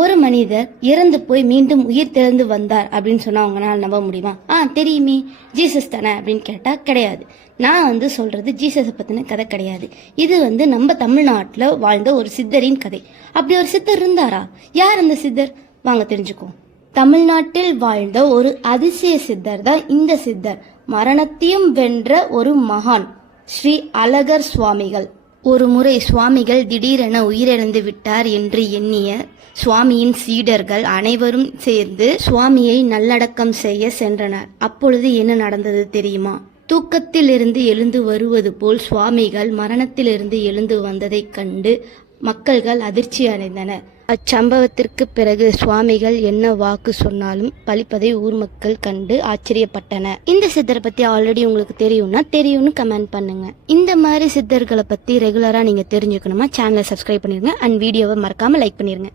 ஒரு மனிதர் இறந்து போய் மீண்டும் உயிர் தெழுந்து வந்தார் அப்படின்னு சொன்னா அவங்களால நம்ப முடியுமா? தெரியுமே, ஜீசஸ் தானே அப்படின்னு கேட்டா கிடையாது. நான் சொல்றது ஜீசஸை பத்தின கதை கிடையாது. இது நம்ம தமிழ்நாட்டுல வாழ்ந்த ஒரு சித்தரின் கதை. அப்படி ஒரு சித்தர் இருந்தாரா? யார் அந்த சித்தர்? வாங்க தெரிஞ்சுக்கோ. தமிழ்நாட்டில் வாழ்ந்த ஒரு அதிசய சித்தர் தான் இந்த சித்தர். மரணத்தையும் வென்ற ஒரு மகான் ஸ்ரீ அழகர் சுவாமிகள். ஒரு முறை சுவாமிகள் திடீரென உயிரிழந்து விட்டார் என்று எண்ணிய சுவாமியின் சீடர்கள் அனைவரும் சேர்ந்து சுவாமியை நல்லடக்கம் செய்ய சென்றனர். அப்பொழுது என்ன நடந்தது தெரியுமா? தூக்கத்திலிருந்து எழுந்து வருவது போல் சுவாமிகள் மரணத்திலிருந்து எழுந்து வந்ததைக் கண்டு மக்கள்கள் அதிர்ச்சி அடைந்தனர். அச்சம்பவத்திற்கு பிறகு சுவாமிகள் என்ன வாக்கு சொன்னாலும் பலிப்பதை ஊர் மக்கள் கண்டு ஆச்சரியப்பட்டனர். இந்த சித்தரை பத்தி ஆல்ரெடி உங்களுக்கு தெரியும்னு கமெண்ட் பண்ணுங்க. இந்த மாதிரி சித்தர்களை பத்தி ரெகுலரா நீங்க தெரிஞ்சுக்கணுமா? சேனலை சப்ஸ்கிரைப் பண்ணிருங்க அண்ட் வீடியோவை மறக்காம லைக் பண்ணிருங்க.